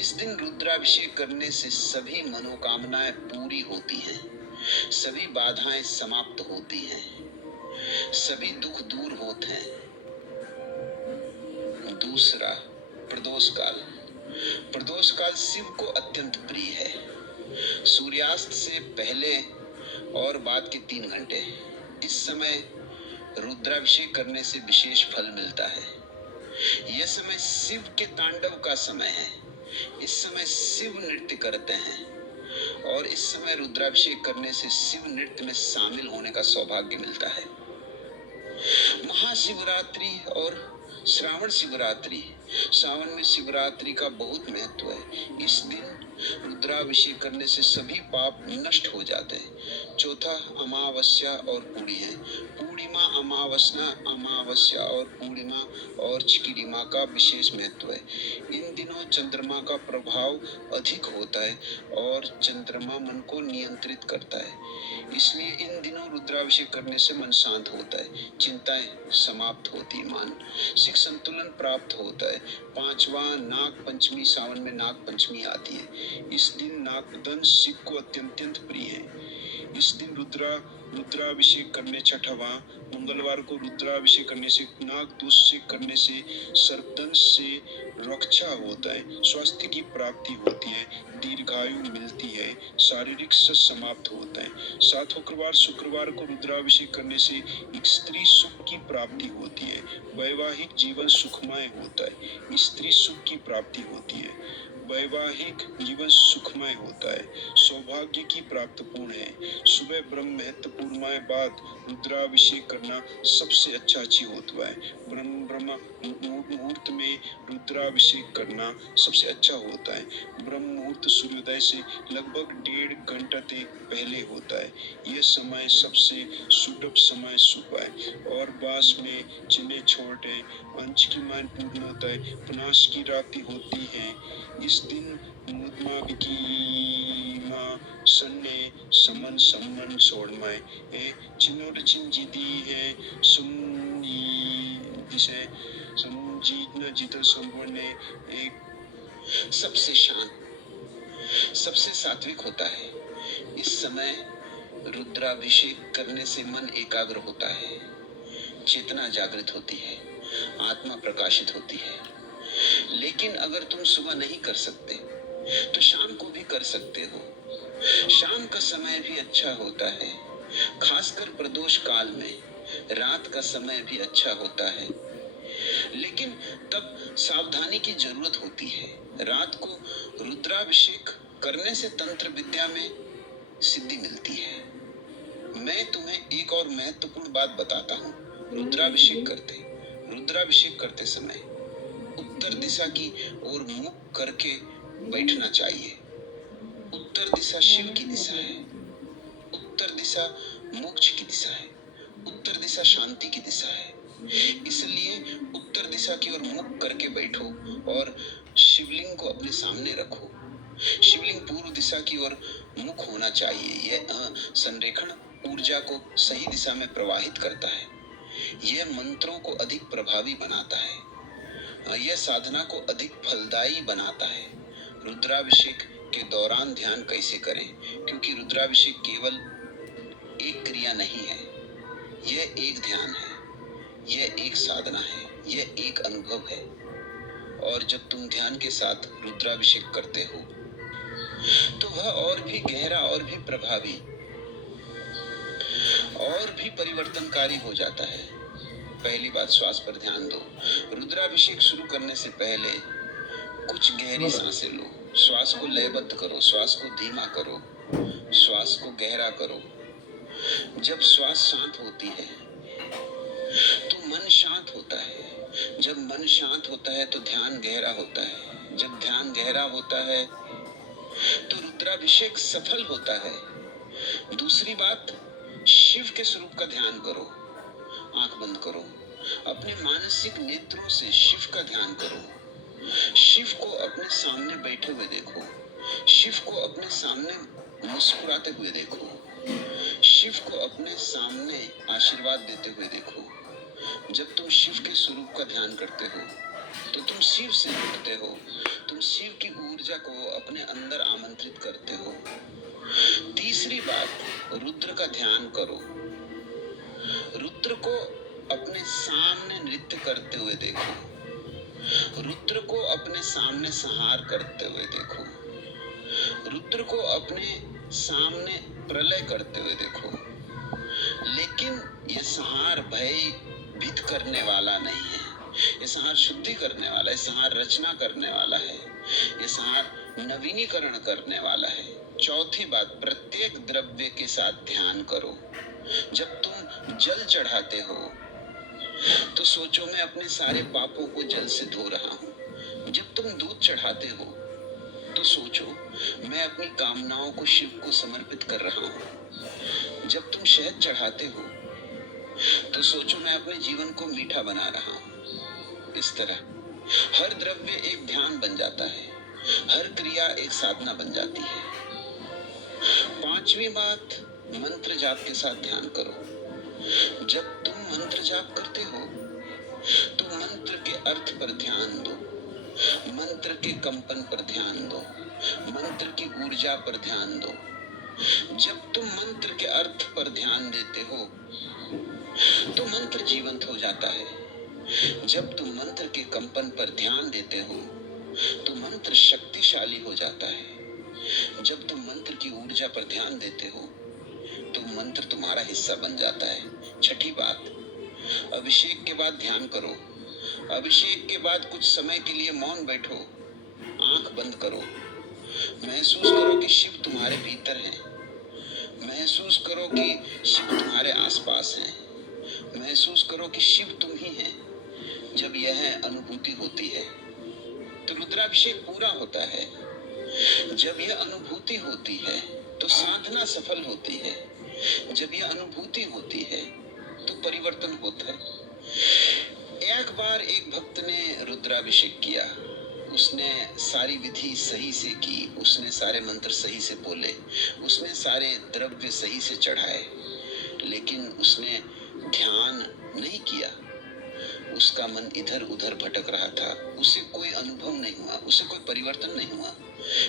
इस दिन रुद्राभिषेक करने से सभी मनोकामनाएं पूरी होती हैं, सभी बाधाएं समाप्त होती हैं, सभी दुख दूर होते हैं। दूसरा, प्रदोष काल। प्रदोष काल शिव को अत्यंत प्रिय है। सूर्यास्त से पहले और बाद के 3 घंटे, इस समय रुद्राभिषेक करने से विशेष फल मिलता है। यह समय शिव के तांडव का समय है। इस समय शिव नृत्य करते हैं और इस समय रुद्राभिषेक करने से शिव नृत्य में शामिल होने का सौभाग्य मिलता है। महाशिवरात्रि और श्रावण शिवरात्रि। सावन में शिवरात्रि का बहुत महत्व है। इस दिन रुद्राभिषेक करने से सभी पाप नष्ट हो जाते हैं। चौथा, अमावस्या और पूर्णिमा। पूर्णिमा, अमावस्या और पूर्णिमा और चिकिरिमा का विशेष महत्व है। इन दिनों चंद्रमा का प्रभाव अधिक होता है और चंद्रमा मन को नियंत्रित करता है। इसलिए इन दिनों रुद्राभिषेक करने से मन शांत होता है, चिंताएं समाप्त होती, मानसिक संतुलन प्राप्त होता है। पांचवा, नाग पंचमी। सावन में नाग पंचमी आती है। इस दिन नागदंश शिव को अत्यंत प्रिय है। इस दिन रुद्राभिषेक करने। छठवा, मंगलवार को रुद्राभिषेक करने से नाग दोष से करने से सर्पदंश से रक्षा होता है, स्वास्थ्य की प्राप्ति होती है, दीर्घायु मिलती है, शारीरिक स्वस्थ समाप्त होता है। सातवां, शुक्रवार को रुद्राभिषेक करने से एक स्त्री सुख की प्राप्ति होती है, वैवाहिक जीवन सुखमय होता है, स्त्री सुख की प्राप्ति होती है, वैवाहिक जीवन सुखमय होता है, सौभाग्य की प्राप्त पूर्ण है। सुबह ब्रह्म मुहूर्त बाद रुद्राभिषेक करना सबसे अच्छा होता है। ब्रह्म मुहूर्त में रुद्राभिषेक करना सबसे अच्छा होता है। ब्रह्म मुहूर्त सूर्योदय से लगभग 1.5 घंटे पहले होता है। यह समय सबसे सुलभ समय शुभ है और बास में चिन्ह छोटे अंश की मान पूर्ण होता है, पनाश की रात्रि होती है। इस दिन मुद्मा विकीमा सन्ने समन सम्मन सोड़मय ए चिन्नोर चिंजीदी है सुन्नी दिशे समजीतन जितर संपूर्ण एक सबसे शांत, सबसे सात्विक होता है। इस समय रुद्राभिषेक करने से मन एकाग्र होता है, चेतना जागृत होती है, आत्मा प्रकाशित होती है। लेकिन अगर तुम सुबह नहीं कर सकते तो शाम को भी कर सकते हो। शाम का समय भी अच्छा होता है, खासकर प्रदोष काल में रात का समय भी अच्छा होता है, लेकिन तब सावधानी की जरूरत होती है। रात को रुद्राभिषेक करने से तंत्र विद्या में सिद्धि मिलती है। मैं तुम्हें एक और महत्वपूर्ण बात बताता हूँ। रुद्राभिषेक करते समय उत्तर दिशा की ओर मुख करके बैठना चाहिए। उत्तर दिशा शिव की दिशा है, उत्तर दिशा मोक्ष की दिशा है, उत्तर दिशा शांति की दिशा है। इसलिए उत्तर दिशा की ओर मुख करके बैठो और शिवलिंग को अपने सामने रखो। शिवलिंग पूर्व दिशा की ओर मुख होना चाहिए। यह संरेखण ऊर्जा को सही दिशा में प्रवाहित करता है। यह मंत्रों को अधिक प्रभावी बनाता है। यह साधना को अधिक फलदायी बनाता है। रुद्राभिषेक के दौरान ध्यान कैसे करें? क्योंकि रुद्राभिषेक केवल एक क्रिया नहीं है, यह एक ध्यान है, यह एक साधना है, यह एक अनुभव है। और जब तुम ध्यान के साथ रुद्राभिषेक करते हो तो वह और भी गहरा और भी प्रभावी और भी परिवर्तनकारी हो जाता है। पहली बात, श्वास पर ध्यान दो। रुद्राभिषेक शुरू करने से पहले कुछ गहरी सांसें लो। श्वास को लयबद्ध करो, श्वास को धीमा करो, श्वास को गहरा करो। जब श्वास शांत होती है तो मन शांत होता है। जब मन शांत होता है तो ध्यान गहरा होता है। जब ध्यान गहरा होता है तो रुद्राभिषेक सफल होता है। दूसरी बात, शिव के स्वरूप का ध्यान करो। आंख बंद करो, अपने मानसिक नेत्रों से शिव का ध्यान करो। शिव को अपने सामने बैठे हुए देखो। शिव को अपने सामने मुस्कुराते हुए देखो। शिव को अपने सामने आशीर्वाद देते हुए देखो। जब तुम शिव के स्वरूप का ध्यान करते हो तो तुम शिव से जुड़ते हो। तुम शिव की ऊर्जा को अपने अंदर आमंत्रित करते हो। तीसरी बात, रुद्र का ध्यान करो। रुद्र को अपने सामने नृत्य करते हुए देखो। रुद्र को अपने सामने संहार करते हुए देखो। रुद्र को अपने सामने प्रलय करते हुए देखो। लेकिन यह संहार भयभीत करने वाला नहीं है। यह संहार शुद्धि करने वाला है। संहार रचना करने वाला है। यह संहार नवीनीकरण करने वाला है। चौथी बात, प्रत्येक द्रव्य के साथ ध्यान करो। जब तुम जल चढ़ाते हो तो सोचो मैं अपने सारे पापों को जल से धो रहा हूँ। जब तुम दूध चढ़ाते हो तो सोचो मैं अपनी कामनाओं को शिव को समर्पित कर रहा हूँ। जब तुम शहद चढ़ाते हो तो सोचो मैं अपने जीवन को मीठा बना रहा हूँ। इस तरह हर द्रव्य एक ध्यान बन जाता है। हर क्रिया एक साधना बन जाती है। पांचवी बात, मंत्र जाप के साथ ध्यान करो। जब तुम मंत्र जाप करते हो तो मंत्र के अर्थ पर ध्यान दो। मंत्र के कंपन पर ध्यान दो। मंत्र की ऊर्जा पर ध्यान दो। जब तुम मंत्र के अर्थ पर ध्यान देते हो तो मंत्र जीवंत हो जाता है। जब तुम मंत्र के कंपन पर ध्यान देते हो तो मंत्र शक्तिशाली हो जाता है। जब तुम मंत्र की ऊर्जा पर ध्यान देते हो तो मंत्र तुम्हारा हिस्सा बन जाता है। छठी बात, अभिषेक के बाद ध्यान करो। अभिषेक के बाद कुछ समय के लिए मौन बैठो। आंख बंद करो। महसूस करो कि शिव तुम्हारे भीतर है। महसूस करो कि शिव तुम्हारे आसपास है। महसूस करो कि शिव तुम ही है। जब यह अनुभूति होती है तो रुद्राभिषेक पूरा होता है। जब यह अनुभूति होती है तो साधना सफल होती है। जब यह अनुभूति होती है तो परिवर्तन होता है। एक बार एक भक्त ने रुद्राभिषेक किया। उसने सारी विधि सही से की। उसने सारे मंत्र सही से बोले। उसने सारे द्रव्य सही से चढ़ाए, लेकिन उसने ध्यान नहीं किया। उसका मन इधर उधर भटक रहा था। उसे कोई अनुभव नहीं हुआ। उसे कोई परिवर्तन नहीं हुआ।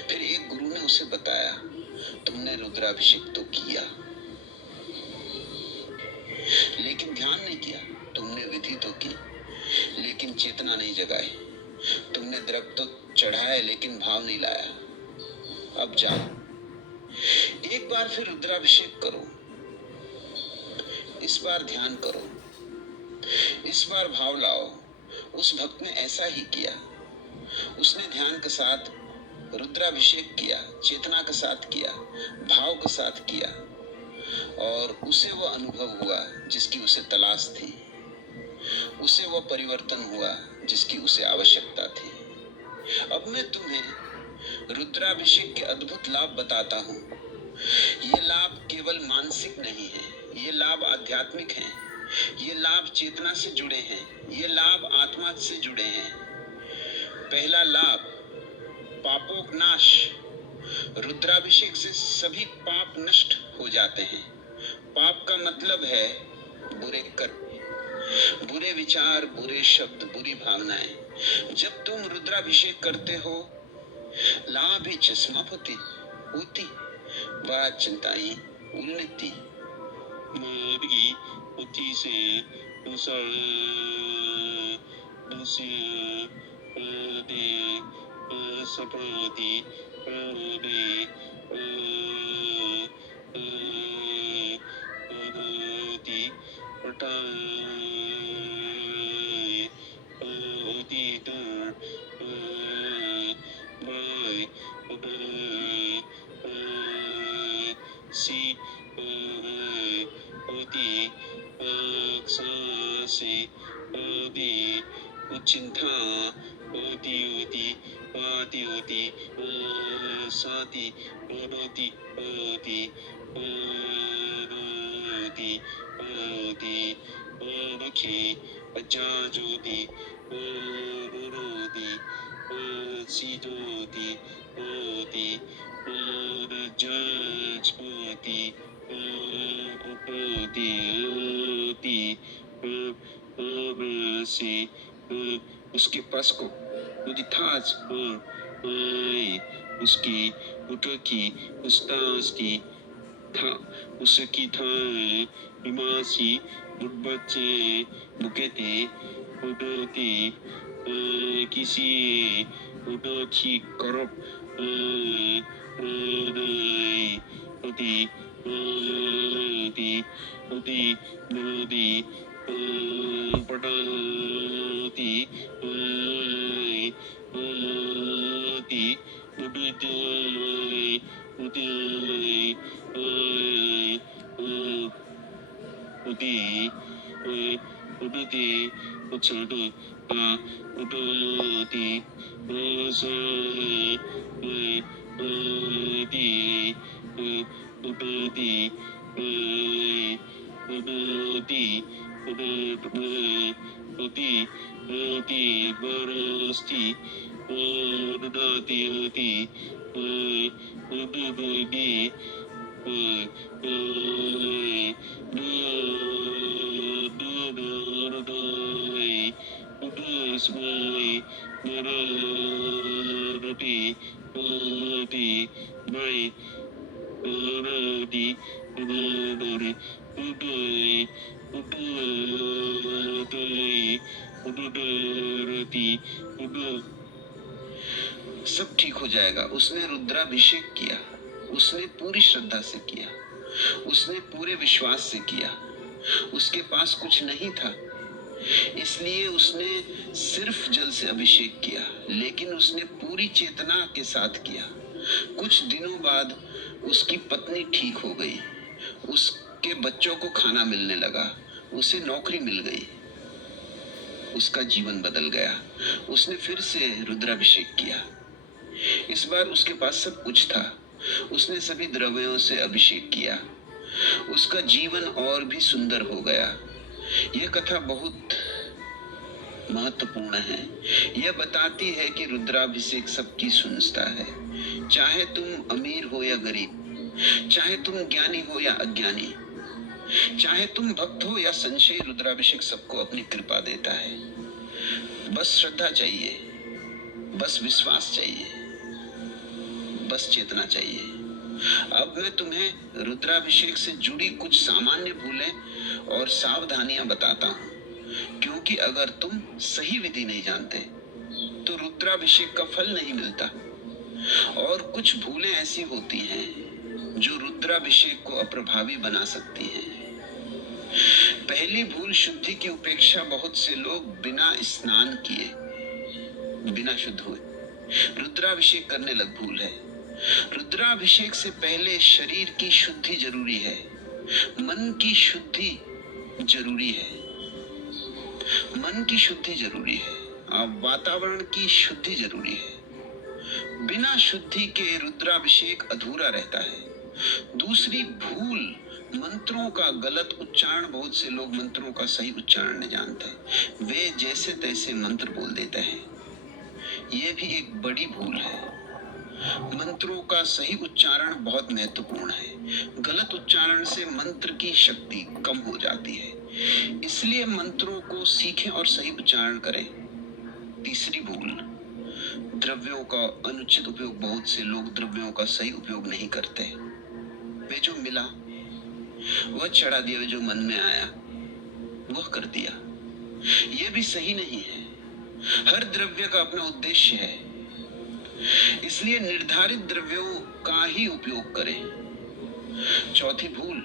फिर एक गुरु ने उसे बताया, तुमने रुद्राभिषेक तो किया लेकिन ध्यान नहीं किया। तुमने विधि तो की लेकिन चेतना नहीं जगाई। तुमने द्रव्य तो चढ़ाए लेकिन भाव नहीं लाया। अब जाओ, एक बार फिर रुद्राभिषेक करो। इस बार ध्यान करो। इस बार भाव लाओ। उस भक्त ने ऐसा ही किया। उसने ध्यान के साथ रुद्राभिषेक किया, चेतना के साथ किया, भाव के साथ किया, और उसे वह अनुभव हुआ जिसकी उसे तलाश थी। उसे वह परिवर्तन हुआ जिसकी उसे आवश्यकता थी। अब मैं तुम्हें रुद्राभिषेक के अद्भुत लाभ बताता हूँ। ये लाभ केवल मानसिक नहीं है, ये लाभ आध्यात्मिक हैं। ये लाभ चेतना से जुड़े हैं। ये लाभ आत्मा से जुड़े हैं। पहला लाभ, पापों का नाश। रुद्राभिषेक से सभी पाप नष्ट हो जाते हैं। पाप का मतलब है बुरे कर्म, बुरे विचार, बुरे शब्द, बुरी भावनाएं। जब तुम रुद्राभिषेक करते हो, लाभ ही चश्मा होती, बात चिंताएं उन्नति मेरी बुद्धि से दूसर दे सपदी दे दी सी चिंता ओति ओति वाति ओति साति ओति ओति ओति ओति ओदखि अजाजोति ओरोति ओसिदोति ओति ओदजाजोति ओति ओति ओबसे उसके पास को उदिताज उसकी उटकी उस्तास्की था उसकी था इमासी बुडबचे बुकेते उडोती किसी उडोची करप उदी उदी उदी उदी पटाती उदी उदी उदी उदी उदी उछड़ो उडोती उदी उडोती उडोती उदी उदी बरस्ती उडोती उदी उडोती सब ठीक हो जाएगा। उसने रुद्राभिषेक किया, उसने पूरी श्रद्धा से किया, उसने पूरे विश्वास से किया। उसके पास कुछ नहीं था, इसलिए उसने सिर्फ जल से अभिषेक किया, लेकिन उसने पूरी चेतना के साथ किया। कुछ दिनों बाद उसकी पत्नी ठीक हो गई, उसके बच्चों को खाना मिलने लगा, उसे नौकरी मिल गई, उसका जीवन बदल गया। उसने फिर से रुद्राभिषेक किया। इस बार उसके पास सब कुछ था, उसने सभी द्रव्यों से अभिषेक किया, उसका जीवन और भी सुंदर हो गया। यह कथा बहुत महत्वपूर्ण है। यह बताती है कि रुद्राभिषेक सबकी सुनता है, चाहे तुम अमीर हो या गरीब, चाहे तुम ज्ञानी हो या अज्ञानी, चाहे तुम भक्त हो या संशयी, रुद्राभिषेक सबको अपनी कृपा देता है। बस श्रद्धा चाहिए, बस विश्वास चाहिए, बस चेतना चाहिए। अब मैं तुम्हें रुद्राभिषेक से जुड़ी कुछ सामान्य भूलें और सावधानियां बताता हूं, क्योंकि अगर तुम सही विधि नहीं जानते तो रुद्राभिषेक का फल नहीं मिलता। और कुछ भूलें ऐसी होती हैं जो रुद्राभिषेक को अप्रभावी बना सकती हैं। पहली भूल, शुद्धि की उपेक्षा। बहुत से लोग बिना स्नान किए, बिना शुद्ध हुए रुद्राभिषेक करने लग भूल है। रुद्राभिषेक से पहले शरीर की शुद्धि जरूरी है, मन की शुद्धि जरूरी है, मन की शुद्धि जरूरी है, और वातावरण की शुद्धि जरूरी है। बिना शुद्धि के रुद्राभिषेक अधूरा रहता है। दूसरी भूल, मंत्रों का गलत उच्चारण। बहुत से लोग मंत्रों का सही उच्चारण नहीं जानते, वे जैसे तैसे मंत्र बोल देते हैं। यह भी एक बड़ी भूल है। मंत्रों का सही उच्चारण बहुत महत्वपूर्ण है। गलत उच्चारण से मंत्र की शक्ति कम हो जाती है, इसलिए मंत्रों को सीखें और सही उच्चारण करें। तीसरी भूल, द्रव्यों का अनुचित उपयोग। बहुत से लोग द्रव्यों का सही उपयोग नहीं करते। वे जो मिला वह चढ़ा दिया, जो मन में आया वह कर दिया। यह भी सही नहीं है। हर द्रव्य का अपना उद्देश्य है, इसलिए निर्धारित द्रव्यों का ही उपयोग करें। चौथी भूल,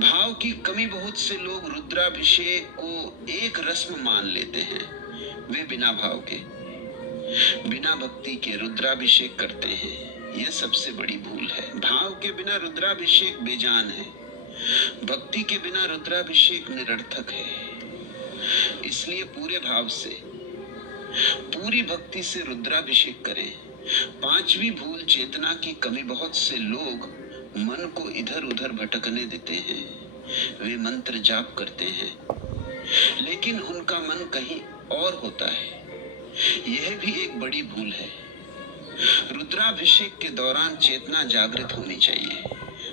भाव की कमी। बहुत से लोग रुद्राभिषेक को एक रस्म मान लेते हैं। वे बिना भाव के, बिना भक्ति के रुद्राभिषेक करते हैं। यह सबसे बड़ी भूल है। भाव के बिना रुद्राभिषेक बेजान है, भक्ति के बिना रुद्राभिषेक निरर्थक है। इसलिए पूरे भाव से पूरी भक्ति से रुद्राभिषेक करें। पांचवी भूल चेतना की कमी। बहुत से लोग मन को इधर उधर भटकने देते हैं। वे मंत्र जाप करते हैं, लेकिन उनका मन कहीं और होता है। यह भी एक बड़ी भूल है। रुद्राभिषेक के दौरान चेतना जागृत होनी चाहिए,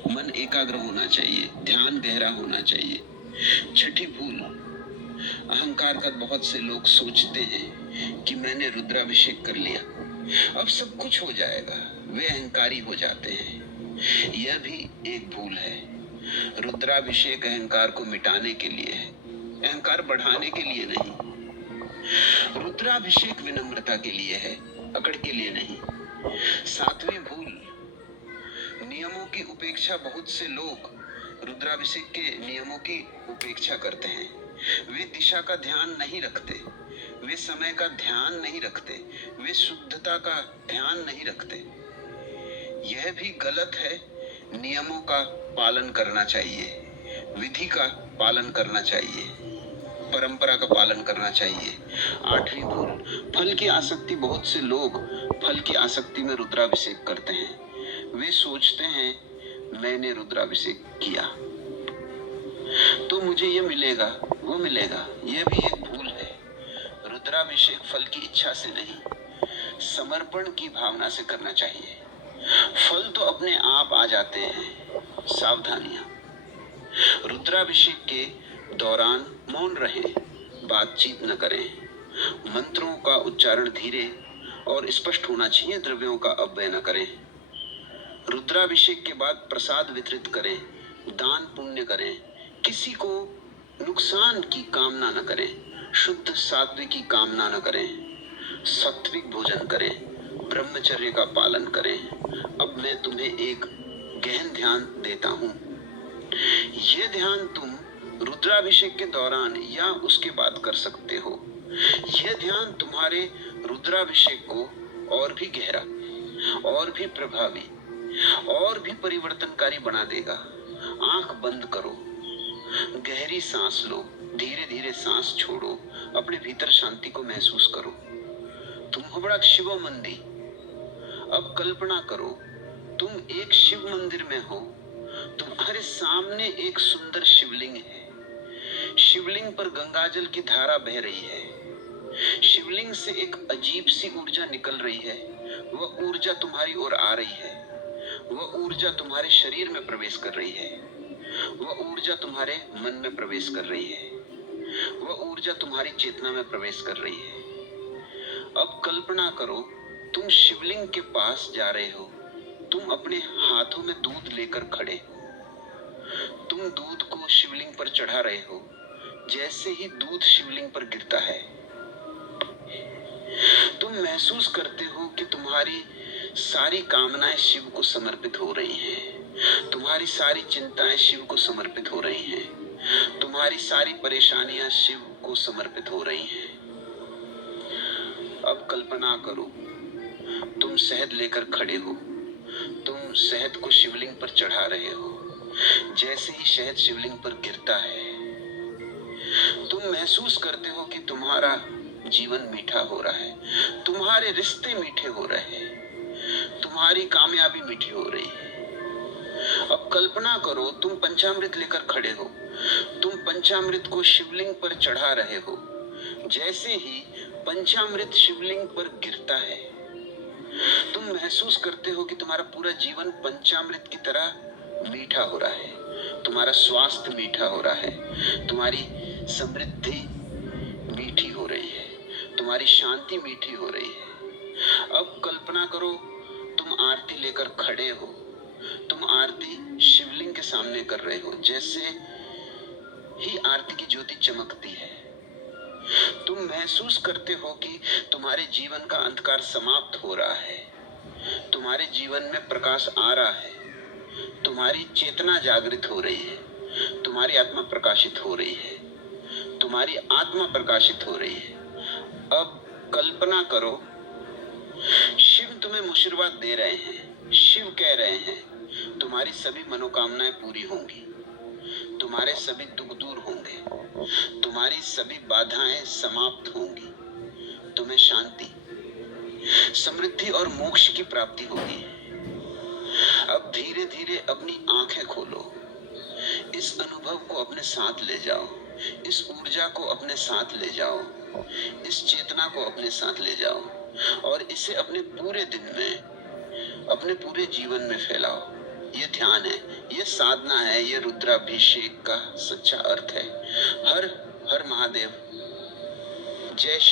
मन एकाग्र होना चाहिए, ध्यान गहरा होना चाहिए। छठी भूल, अहंकार का। बहुत से लोग सोचते हैं कि मैंने रुद्राभिषेक कर लिया, अब सब कुछ हो जाएगा। वे अहंकारी हो जाते हैं। यह भी एक भूल है। रुद्राभिषेक अहंकार को मिटाने के लिए है, अहंकार बढ़ाने के लिए नहीं। रुद्राभिषेक विनम्रता के लिए है, अकड़ के लिए नहीं। सातवीं भूल, नियमों की उपेक्षा। बहुत से लोग रुद्राभिषेक के नियमों की उपेक्षा करते हैं। वे दिशा का ध्यान नहीं रखते, वे समय का ध्यान नहीं रखते, वे शुद्धता का ध्यान नहीं रखते। यह भी गलत है। नियमों का पालन करना चाहिए, विधि का पालन करना चाहिए, परंपरा का पालन करना चाहिए। आठवीं भूल, फल की आसक्ति। बहुत से लोग फल की आसक्ति में रुद्राभिषेक करते हैं। वे सोचते हैं मैंने रुद्राभिषेक किया तो मुझे ये मिलेगा, वो मिलेगा। यह भी एक भूल है। रुद्राभिषेक फल की इच्छा से नहीं, समर्पण की भावना से करना चाहिए। फल तो अपने आप आ जाते हैं। सावधानियां, रुद्राभिषेक के दौरान मौन रहें, बातचीत न करें। मंत्रों का उच्चारण धीरे और स्पष्ट होना चाहिए। द्रव्यों का अपव्यय न करें। रुद्राभिषेक के बाद प्रसाद वितरित करें, दान पुण्य करें। किसी को नुकसान की कामना न करें, शुद्ध सात्विक की कामना न करें। सात्विक भोजन करें, ब्रह्मचर्य का पालन करें। अब मैं तुम्हें एक गहन ध्यान देता हूँ। यह ध्यान तुम रुद्राभिषेक के दौरान या उसके बाद कर सकते हो। यह ध्यान तुम्हारे रुद्राभिषेक को और भी गहरा, और भी प्रभावी, और भी परिवर्तनकारी बना देगा। आंख बंद करो, गहरी सांस लो, धीरे धीरे सांस छोड़ो, अपने भीतर शांति को महसूस करो। तुम हो बड़ा शिव मंदिर। अब कल्पना करो तुम एक शिव मंदिर में हो। तुम्हारे सामने एक सुंदर शिवलिंग है। शिवलिंग पर गंगाजल की धारा बह रही है। शिवलिंग से एक अजीब सी ऊर्जा निकल रही है। वह ऊर्जा तुम्हारी ओर आ रही है। वह ऊर्जा तुम्हारे शरीर में प्रवेश कर रही है। वह ऊर्जा तुम्हारे मन में प्रवेश कर रही है। वह ऊर्जा तुम्हारी चेतना में प्रवेश कर रही है। अब कल्पना करो तुम शिवलिंग के पास जा रहे हो। तुम अपने हाथों में दूध लेकर खड़े हो। तुम दूध को शिवलिंग पर चढ़ा रहे हो। जैसे ही दूध शिवलिंग पर गिरता है, तुम महसूस करते हो कि तुम्हारी सारी कामनाएं शिव को समर्पित हो रही हैं। तुम्हारी सारी चिंताएं शिव को समर्पित हो रही हैं। तुम्हारी सारी परेशानियां शिव को समर्पित हो रही हैं। अब कल्पना करो तुम शहद लेकर खड़े हो। तुम शहद को शिवलिंग पर चढ़ा रहे हो। जैसे ही शहद शिवलिंग पर गिरता है, तुम महसूस करते हो कि तुम्हारा जीवन मीठा हो रहा है, तुम्हारे रिश्ते मीठे हो रहे हैं, तुम्हारी कामयाबी मीठी हो रही है। अब कल्पना करो तुम पंचामृत लेकर खड़े हो। तुम पंचामृत को शिवलिंग पर चढ़ा रहे हो। जैसे ही पंचामृत शिवलिंग पर गिरता है, तुम महसूस करते हो कि तुम्हारा पूरा जीवन पंचामृत की तरह मीठा हो रहा है। तुम्हारा स्वास्थ्य मीठा हो रहा है। तुम्हारी समृद्धि मीठी हो रही है। तुम्हारी शांति मीठी हो रही है। अब कल्पना करो तुम आरती लेकर खड़े हो। तुम आरती शिवलिंग के सामने कर रहे हो। जैसे ही आरती की ज्योति चमकती है, तुम महसूस करते हो कि तुम्हारे जीवन का अंधकार समाप्त हो रहा है। तुम्हारे जीवन में प्रकाश आ रहा है। तुम्हारी चेतना जागृत हो रही है। तुम्हारी आत्मा प्रकाशित हो रही है। तुम्हारी आत्मा प्रकाशित हो रही है। अब कल्पना करो शिव तुम्हें आशीर्वाद दे रहे हैं। शिव कह रहे हैं तुम्हारी सभी मनोकामनाएं पूरी होंगी। तुम्हारे सभी दुख दूर होंगे। तुम्हारी सभी बाधाएं समाप्त होंगी। तुम्हें शांति, समृद्धि और मोक्ष की प्राप्ति होगी। अब धीरे धीरे अपनी आंखें खोलो, इस अनुभव को अपने साथ ले जाओ, इस ऊर्जा को अपने साथ ले जाओ, इस चेतना को अपने साथ ले जाओ और इसे अपने पूरे दिन में, अपने पूरे जीवन में फैलाओ। ये ध्यान है, ये साधना है, ये रुद्राभिषेक का सच्चा अर्थ है। हर हर महादेव। जय श्री